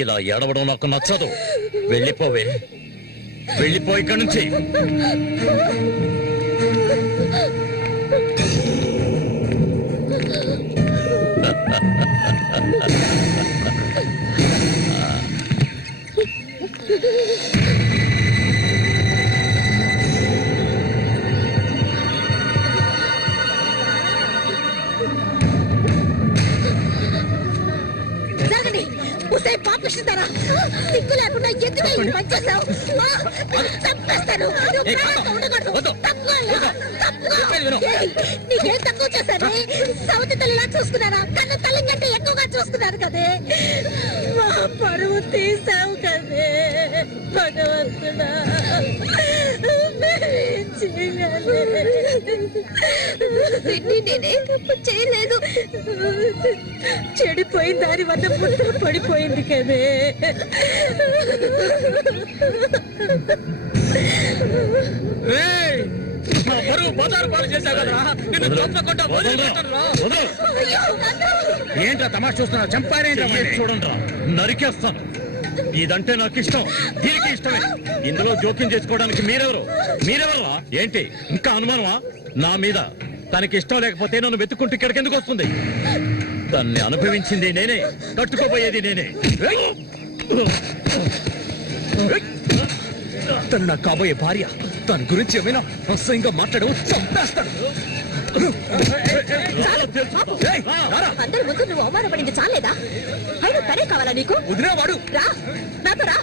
ఇలా ఏడవడం నాకు నచ్చదు. వెళ్ళిపోవే, వెళ్ళిపో ఇక్కడి నుంచి. జరగండి. ఉసే పాపిస్తారా? సిగ్గు లేకుండా ఎందుకు ఈ పని చేశావు? చంపేస్తాను. నీకేం తక్కువ చేశాను? సౌతి తల్లిలా చూసుకున్నారా? కన్ను తల్లి కంటే ఎక్కువగా చూస్తున్నారు కదే. మా పరువు తీసావు కదే భగవంతుడా. నేనే తప్పు చేయలేదు. చెడిపోయిన దాని వద్ద పుట్టుకు పడిపోయింది కదే. ఏంట్రా తమాషా చూస్తున్నా? చంపారేంట్రా? చూడండి, నరికేస్తాను. ఇదంటే నాకు ఇష్టం, దీనికి ఇష్టమే. ఇందులో జోక్యం చేసుకోవడానికి మీరెవరా ఏంటి? ఇంకా అనుమానమా నా మీద? తనకి ఇష్టం లేకపోతే నన్ను వెతుక్కుంటూ ఇక్కడికి ఎందుకు వస్తుంది? దాన్ని అనుభవించింది నేనే, కట్టుకోబోయేది నేనే. తను నాకు కాబోయే భార్య. తన గురించి ఏమైనా అసహ్యంగా మాట్లాడవు, చంపేస్తాడు. అందరి ముందు నువ్వు అవమానపడింది చాలేదా? అయినా తనే కావాలా నీకు? వదిలేవాడు. రా, నాతో రా.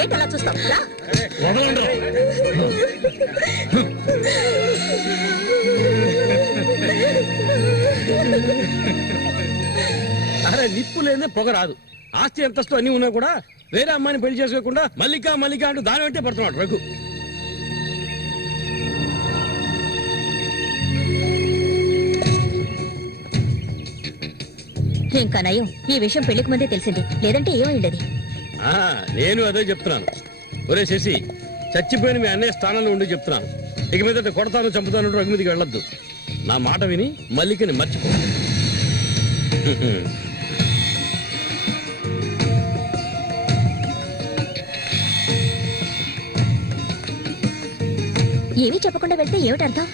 ఏంటలా చూస్తావు? రా. అరే నిప్పు లేదే పొగ రాదు. ఆస్తి అంతస్తు అన్ని ఉన్నా కూడా వేరే అమ్మాయిని పెళ్లి చేసుకోకుండా మల్లిక మల్లిక అంటూ దాని వెంటే పడుతున్నాడు రఘు. ఇంకా నయం, ఈ విషయం పెళ్లికి ముందే తెలిసింది, లేదంటే ఏమైండది? నేను అదే చెప్తున్నాను. ఒరే శశి, చచ్చిపోయిన మీ అన్నయ్య స్థానంలో ఉండి చెప్తున్నాను, ఇక మీద కొడతాను చంపుతాను రఘు మీదకి వెళ్ళొద్దు. నా మాట విని మల్లికని మర్చిపో. ఏమీ చెప్పకుండా వెళ్తే ఏమిటి అర్థం?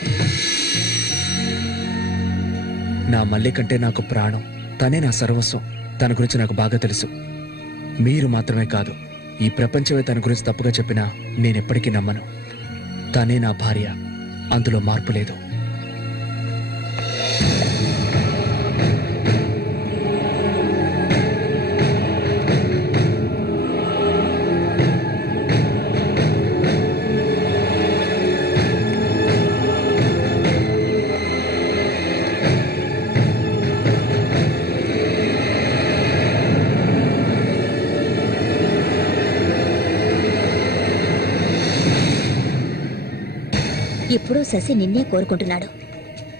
నా మల్లికంటే నాకు ప్రాణం, తనే నా సర్వస్వం. తన గురించి నాకు బాగా తెలుసు. మీరు మాత్రమే కాదు, ఈ ప్రపంచమే తన గురించి తప్పుగా చెప్పినా నేనెప్పటికీ నమ్మను. తనే నా భార్య, అందులో మార్పు లేదు. ఇప్పుడు శశి నిన్నే కోరుకుంటున్నాడు.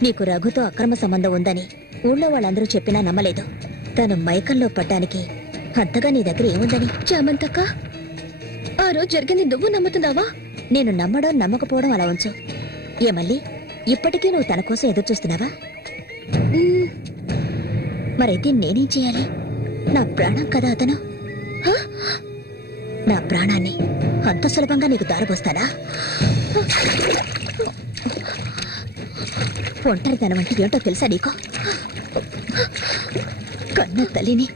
నీకు రఘుతో అక్రమ సంబంధం ఉందని ఊళ్ళో వాళ్ళందరూ చెప్పినా నమ్మలేదు. తను మైకంలో పడ్డానికి అంతగా నీ దగ్గర ఏముందని? చామంతక్క, ఆ రోజు జరిగింది నువ్వు నమ్ముతున్నావా? నేను నమ్మడం నమ్మకపోవడం అలా ఉంచు. ఏమల్లి, ఇప్పటికీ నువ్వు తన కోసం ఎదురు చూస్తున్నావా? మరైతే నేనేం చేయాలి? నా ప్రాణం కదా అతను. నా ప్రాణాన్ని అంత సులభంగా నీకు దారిపోస్తానా? ఒంటరితనం అంటే ఏంటో తెలుసా నీకు? కన్న తల్లిని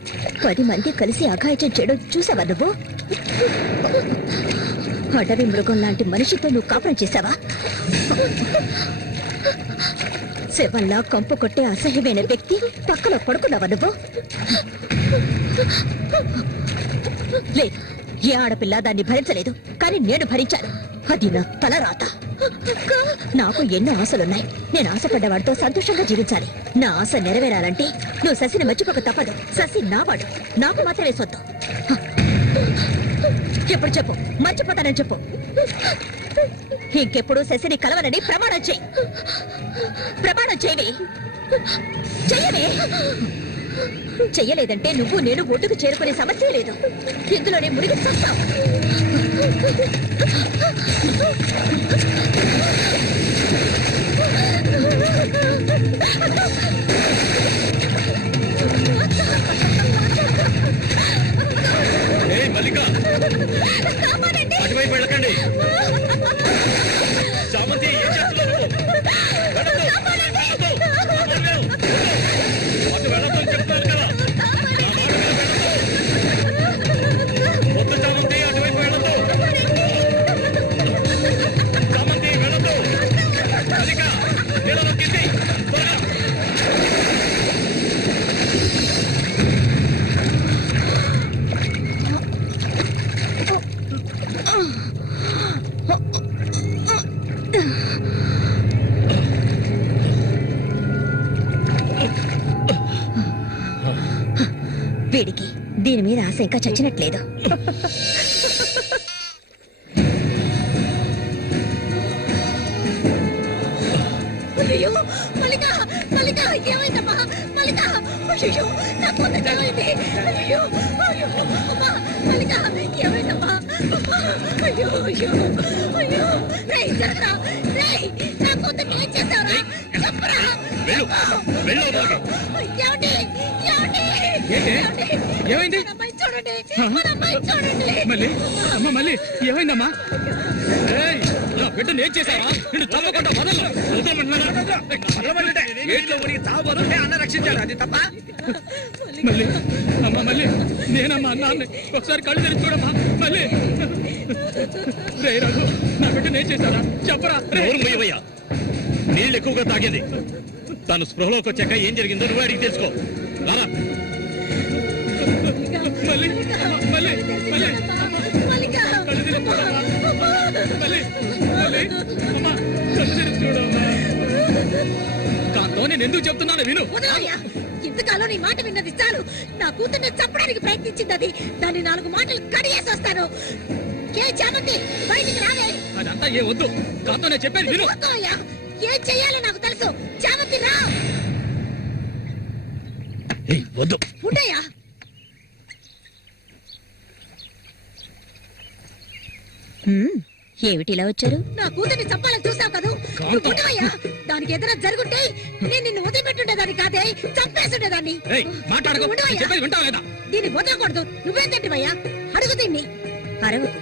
10 మంది కలిసి అఘాయిత్యం చేయడం చూసావా నువ్వు? అడవి మృగం లాంటి మనిషితో నువ్వు కాపురం చేశావా? శవంలా కంపు కొట్టే అసహ్యమైన వ్యక్తి పక్కన పడుకున్నావా నువ్వు? లేదు, ఏ ఆడపిల్ల దాన్ని భరించలేదు, కానీ నేను భరించాను. అది నా తలరాత. నాకు ఎన్నో ఆశలున్నాయి. నేను ఆశపడ్డవాడితో సంతోషంగా జీవించాలి. నా ఆశ నెరవేరాలంటే నువ్వు శశిని మర్చిపోక తప్పదు. శశి నావాడు, నాకు మాత్రమే సొత్తు. ఎప్పుడు చెప్పు, మర్చిపోతానని చెప్పు. ఇంకెప్పుడు శశిని కలవనని ప్రమాణం చేయి. ప్రమాణం చేయవే. చెయ్యవే. చెయ్యలేదంటే నువ్వు నేను ఒడ్డుకు చేరుకునే సమస్య లేదు. ఇందులోనే మునిగి చస్తావు. అటువైపు వెళ్ళకండి. చామంతి, ఏం చేస్తున్నారు? అటు వెళ్ళొద్దని చెప్తున్నారు కదా. వద్దు చామంతి, అటువైపు వెళ్ళొద్దు. చామంతి వెళ్ళొద్దు. మల్లిక, నీళ్ళలో కింది త్వరగా. వీడికి దీని మీద ఆశ ఇంకా చచ్చినట్లేదు. అయ్యో మల్లిక, మల్లిక, ఏమైందమ్మా? మల్లిక, అయ్యో నా పొందటమైంది. అయ్యో, అయ్యో అమ్మా, మల్లిక, ఏమైందమ్మా? అయ్యో అయ్యో అయ్యో రేయ్ జరగరా రేయ్ నా కూతుర్ని ఏం చేశావురా చెప్పరా వెళ్ళు వెళ్ళు అలాగే. ఏమండి ఏమండి ఏంటి? ఏమైంది? మన అమ్మాయి చూడండి మన అమ్మాయి చూడండి మళ్ళీ అమ్మ మళ్ళీ ఏమైందమ్మా? ఏయ్, నా బిడ్డను ఏం చేశారా? నిన్ను చంపకుండా వదలను. ఏట్లో ఉనికి చావు బదులు అన్న రక్షించాడు, అది తప్ప. మళ్ళీ అమ్మ మళ్ళీ నేనమ్మా అన్నాన్ని ఒకసారి కళ్ళు తెరిచి చూడమ్మా మళ్ళీ. రే రఘు, నా బిడ్డను ఏం చేశారా చెప్పరా? నోరు మూయవయ్యా. నీళ్ళు ఎక్కువగా తాగేది. తను స్పృహలోకి వచ్చాక ఏం జరిగిందో నువ్వు అడిగి తెలుసుకో. రారా. మళ్ళీ మళ్ళీ మళ్ళీ మల్లిక కళ్ళు తెరిచి చూడమ్మా. మళ్ళీ మళ్ళీ అమ్మా కళ్ళు తెరిచి చూడమ్మా. కాంతో నేను ఎందుకు చెప్తున్నాను విను. వదలయ్యా ఇంతకాలం నీ మాట విన్నది చాలు. నా కూతుర్ని చంపడానికి ప్రయత్నించింది అది. దాన్ని 4 మాటలు కడిగేసి వస్తాను. చామంతి బయటికి రాలే. అదంతా ఏ వద్దు. కాంతో నేను చెప్పేది విను. వదలయ్యా ఏం చెయ్యాలో నాకు తెలుసు. చామంతి రా. ఏయ్, వద్దు. ఉండయ్యా ఏమిటి ఇలా వచ్చారు? నా కూతుర్ని చంపాలని చూసావు కదా. ఉండవయ్యా దానికి ఎదురు జరుగుంటే నేను నిన్ను వదిలిపెట్టుండేదాన్ని కాదే, చంపేస్తుండేదాన్ని. ఏయ్, మాట్లాడకు. నేను చెప్పేది వింటావా లేదా? దీన్ని వదలకూడదు. నువ్వేం తింటివయ్యా? అడుగు దీన్ని. అరవకు.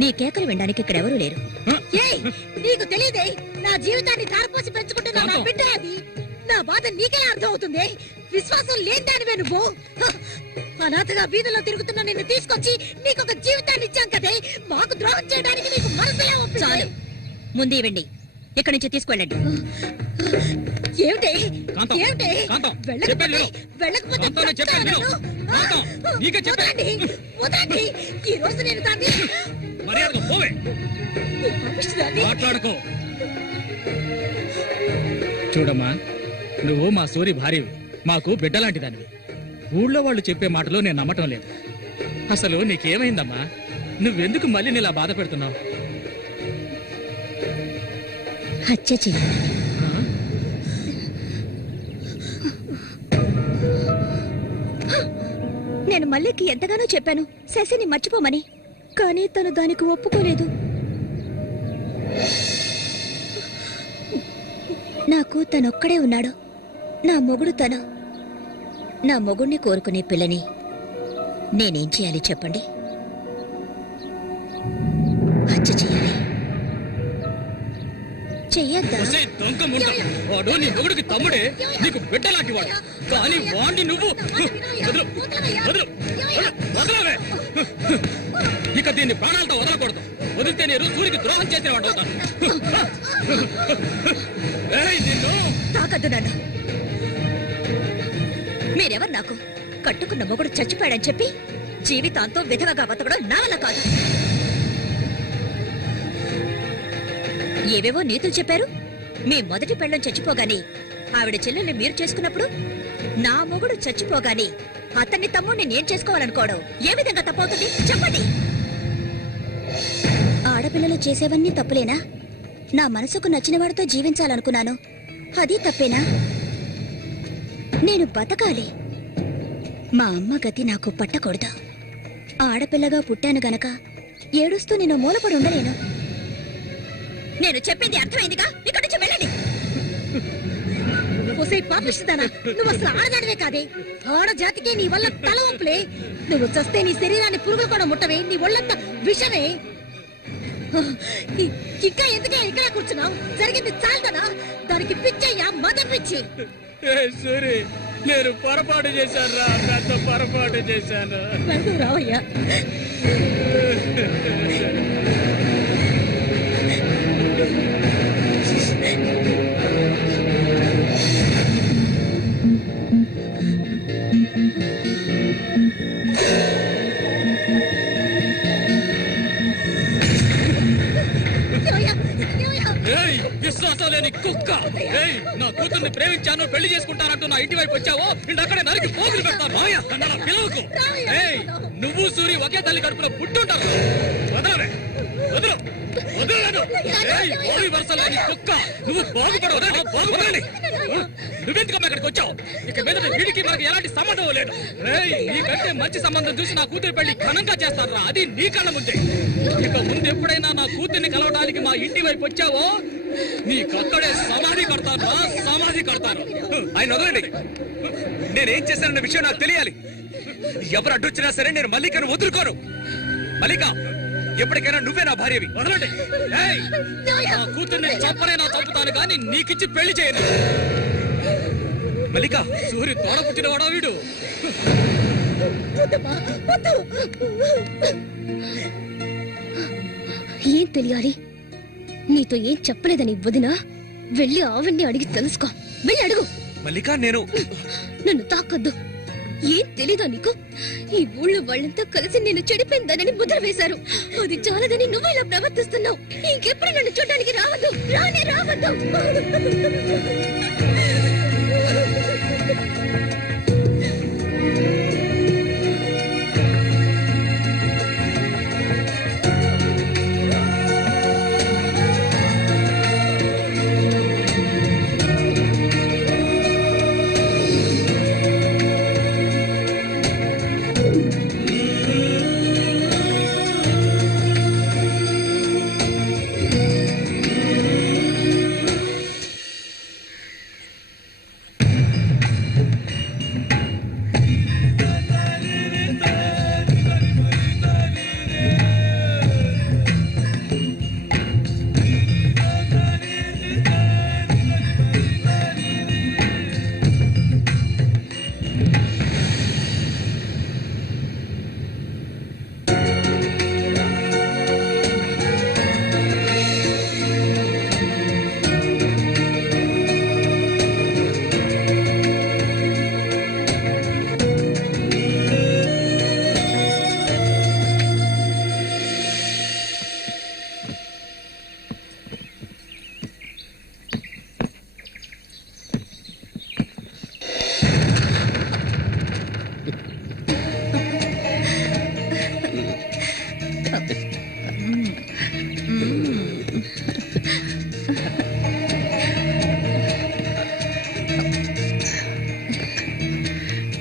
నీ కేకలు వినడానికి ఇక్కడ ఎవరూ లేరు. ఏయ్ నీకు తెలియదే, నా జీవితాన్ని ధారపోసి పెంచుకుంటున్న నా బిడ్డ అది. నా బాధ నీకెలా అర్థం అవుతుంది? విశ్వాసం లేని దానివే నువ్వు. అనాథగా వీధిలో తిరుగుతున్న నిన్ను తీసుకొచ్చి నీకొక జీవితాన్ని ఇచ్చాం కదే. మాకు ద్రోహం చేయడానికి నీకు మనసులే ఒప్పించాలి. ముందు ఇవ్వండి, ఇక్కడి నుంచి తీసుకెళ్ళండి. ఏమిటి కాంతం, ఏమిటి కాంతం, వెళ్ళకపోతే చెప్పేది విను. వెళ్ళకపోతే కాంతం, నేను చెప్పేది విను. చంపుతాను. కాంతం, నీకే చెప్పేది. వదలండి. ఈ రోజు నేను దాన్ని మర్యాదగా పోవే. ఈ పాపిష్టిదాన్ని మాట్లాడుకో. చూడమ్మా, నువ్వు మా సూరి భార్యవి, మాకు బిడ్డలాంటి దానివి. ఊళ్ళో వాళ్ళు చెప్పే మాటలు నేను నమ్మటం లేదు. అసలు నీకేమైందమ్మా? నువ్వెందుకు మళ్ళీ ఇలా బాధ పెడుతున్నావు? హత్య చెయ్యి. నేను మల్లికి ఎంతగానో చెప్పాను శశిని మర్చిపోమని, కానీ తను దానికి ఒప్పుకోలేదు. నాకు తనొక్కడే ఉన్నాడు. నా మొగుడు తను. నా మొగుడిని కోరుకునే పిల్లని నేనేం చేయాలి చెప్పండి? హత్య చేయాలి. చెయ్యొద్దా? ఒసేయ్ దొంగ ముండ, వాడు నీ మొగుడికి తమ్ముడే, నీకు బిడ్డలాంటి వాడు. కానీ వాణ్ణి నువ్వు వదలు, వదలు, వదలవే. ఇక దీన్ని ప్రాణాలతో వదలకూడదు. వదిలితే నేను సూరికి ద్రోహం చేసిన వాడు అవుతాను. ఏయ్, నిన్ను తాకద్దు నన్ను. మీరెవరు నాకు? కట్టుకున్న మొగుడు చచ్చిపోయాడని చెప్పి జీవితాంతం విధవగా బతకడం నా వల్ల కాదు. ఏవేవో నీతులు చెప్పారు. మీ మొదటి పెళ్ళం చచ్చిపోగానే ఆవిడ చెల్లెల్ని మీరు చేసుకున్నప్పుడు నా మొగుడు చచ్చిపోగానే అతన్ని తమ్ముడిని నేను చేసుకోవాలనుకోవడం ఏ విధంగా తప్పవుతుంది చెప్పండి? ఆడపిల్లలు చేసేవన్నీ తప్పులేనా? నా మనసుకు నచ్చిన వాడితో జీవించాలనుకున్నాను, అది తప్పేనా? నేను బతకాలి. మా అమ్మ గతి నాకు పట్టకూడదు. ఆడపిల్లగా పుట్టాను గనక ఏడుస్తూ నేను మూలపడి ఉండలేను. నేను చెప్పింది అర్థమైందిగా? ఇక్కడి నుంచి వెళ్ళండి. ఒసే పాపిష్టిదానా, నువ్వు అసలు ఆడదానివే కాదే. ఆడ జాతికి నీ వల్ల తల వంపులే. నువ్వు చస్తే నీ శరీరాన్ని పురుగులు కూడా ముట్టవే. నీ ఒళ్ళంతా విషమే. ఇంకా ఎందుకే ఇక్కడ కూర్చున్నావు? జరిగింది చాలదనా? దానికి పిచ్చయ్యా, మద పిచ్చి. సూరి, నేను పొరపాటు చేశాను రా, పెద్ద పొరపాటు చేశాను. వెళ్తూ రావయ్యా. ఏయ్, విశ్వాసం లేని కుక్క! ఏయ్, నా కూతుర్ని ప్రేమించాను, పెళ్లి చేసుకుంటానంటూ నా ఇంటి వైపు వచ్చావో ఇంటక్కడే నరికి పోగులు పెడతాను. పిలవకు. ఏయ్, నువ్వు సూరి ఒకే తల్లి కడుపులో పుట్టుంటారు. వదలవే. వదలు వదలను. ఏయ్, ఓరి వరసలేని కుక్క, నువ్వు బాగుపడవు, బాగుపడాలి. నువ్వెందుకమ్మా ఇక్కడికి వచ్చావు? ఇక మీద వీడికి మనకి ఎలాంటి సంబంధం లేదు. ఏయ్, నీకంటే మంచి సంబంధం చూసి నా కూతురు పెళ్లి ఘనంగా చేస్తారా? అది నీ కళ్ళ ముందే. ఇక ముందు ఎప్పుడైనా నా కూతుర్ని కలవడానికి మా ఇంటి వైపు వచ్చావో నీకక్కడే సమాధి కడతాను, సమాధి కడతాను. ఆయన వదలండి. నేనేం చేశానన్న విషయం నాకు తెలియాలి. ఎవరు అడ్డొచ్చినా సరే నేను మల్లికను వదులుకోను. మల్లిక, ఎప్పటికైనా నువ్వే నా భార్యవి. వదలండి. ఏయ్, నా కూతుర్ని చంపనైనా చంపుతాను కానీ నీకిచ్చి పెళ్లి చేయను. మల్లిక, సూర్యు తోడ పుట్టినవాడా వీడు? ఏం తెలియాలి? నీతో ఏం చెప్పలేదని వదినా వెళ్ళి ఆవిడ్ని అడిగి తెలుసుకో. వెళ్ళి అడుగు. మల్లిక, నేను నన్ను తాకొద్దు. ఏం తెలీదా నీకు? ఈ ఊళ్ళో వాళ్ళంతా కలిసి నేను చెడిపోయిందనని ముద్ర వేశారు. అది చాలదని నువ్వు ఇలా ప్రవర్తిస్తున్నావు. ఇంకెప్పుడు నన్ను చూడడానికి రావద్దు, రానే రావద్దు.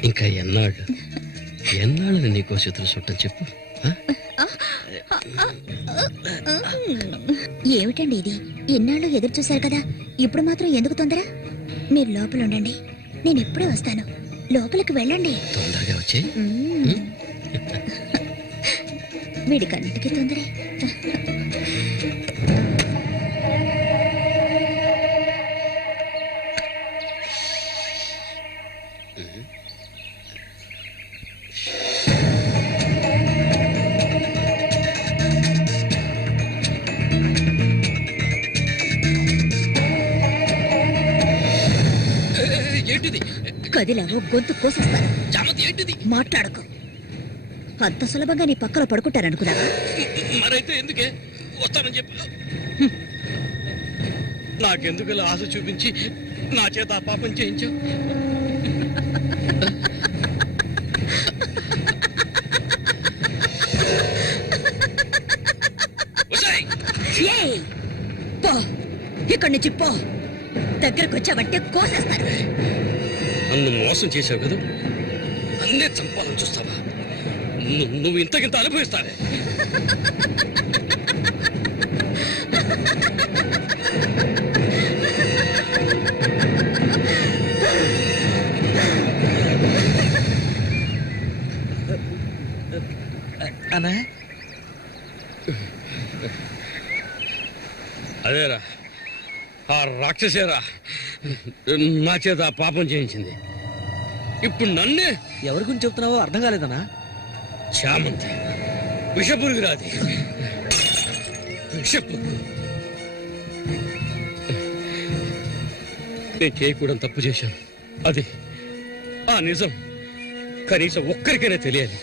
ఇంకా ఎన్నాళ్ళని నీకో చేతులు చుట్టం చెప్పు. ఏమిటండి ఇది? ఎన్నాళ్ళు ఎదురు చూశారు కదా, ఇప్పుడు మాత్రం ఎందుకు తొందర? మీరు లోపల ఉండండి, నేను ఇప్పుడే వస్తాను. లోపలికి వెళ్ళండి. తొందరగా వచ్చే. వీడికన్నిటికీ తొందరే. ఏంటిది? కదిలావో గొంతు కోసేస్తాను. చామంతి, ఏంటిది? మాట్లాడకు. అంత సులభంగా నీ పక్కన పడుకుంటారనుకున్నావా? మరైతే ఎందుకే వస్తానని చెప్పు. నాకెందుకు ఇలా ఆశ చూపించి నా చేత ఆ పాపం చేయించావు? ఏయ్, పో ఇక్కడి నుంచి పో. దగ్గరకు వచ్చావంటే కోసేస్తాను. నన్ను మోసం చేసావు కదా, నన్నే చంపాలని చూస్తావా? నువ్వు ఇంతకింత అనుభవిస్తావే. అన్నా, అదేరా, ఆ రాక్షసేరా నా చేత ఆ పాపం చేయించింది. ఇప్పుడు నన్నే. ఎవరి గురించి చెప్తున్నావో అర్థం కాలేదనా? చామంతి విషపురుగు రాది, విషపు. నేను చేయకూడదు తప్పు చేశాను. అది ఆ నిజం కనీసం ఒక్కరికైనా తెలియాలి.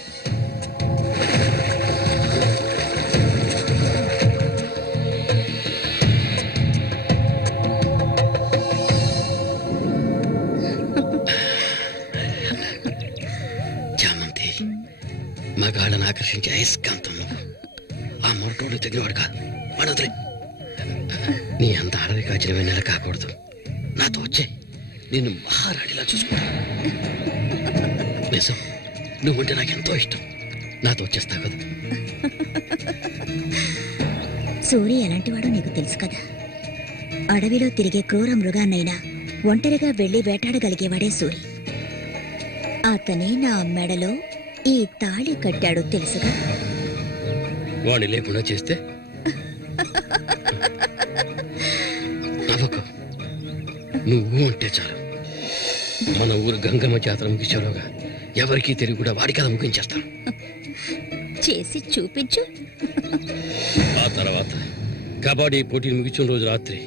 మగాళ్ళను ఆకర్షించే అయస్కాంతం నువ్వు. ఆ మొరటోడు తెగినవాడు కాదు. వాడొదిలే. నీ అంత అడవి కాచిన వెన్నెల కాకూడదు. నాతో వచ్చే నిన్ను మహారాణిలా చూసుకుంటా. నిజం, నువ్వుంటే నాకెంతో ఇష్టం. నాతో వచ్చేస్తావు కదా. సూరి ఎలాంటివాడో నీకు తెలుసు కదా. అడవిలో తిరిగే క్రూర మృగాన్నైనా ఒంటరిగా వెళ్లి వేటాడగలిగేవాడే సూరి. అతనే నా మెడలో ఈ తాళి కట్టాడు తెలుసుగా. వాణ్ణి లేకుండా చేస్తే నవ్వకు. నువ్వు అంటే చాలు. మన ఊరు గంగమ్మ జాతర ముగించేలోగా ఎవరికీ తెలివి కూడా వాడి కదా ముగించేస్తాను. చేసి చూపించు. ఆ తర్వాత కబడ్డీ పోటీలు ముగించిన రోజు రాత్రి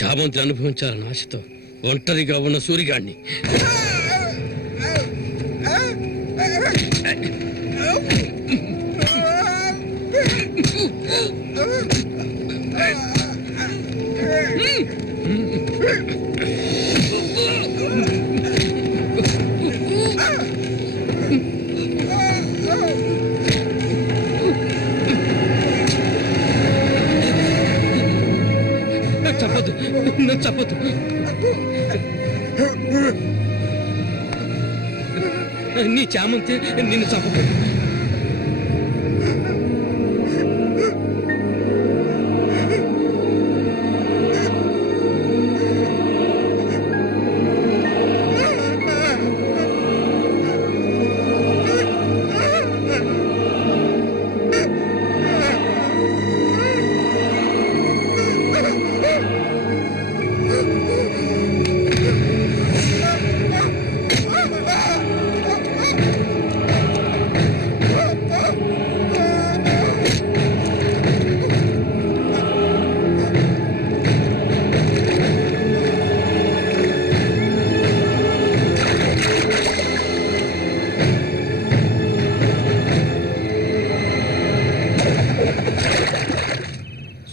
చామంతిని అనుభవించాలని ఆశతో ఒంటరిగా ఉన్న సూరిగాడిని చెప్పదు, నన్ను చెప్పదు. నీ చామంతి నిన్ను చంపదు.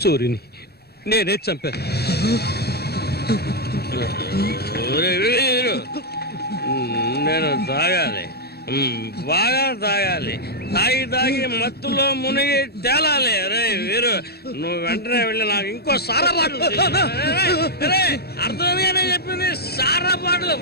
సూర్యుని నేనే చంపాను. నేను తాగాలి, బాగా తాగాలి. తాగి మత్తులో మునిగి తేలాలి. రే వీరు, నువ్వు వెంటనే వెళ్ళి నాకు ఇంకో సారా బాటలు అర్థమేనే చెప్పింది. సారా బాటలు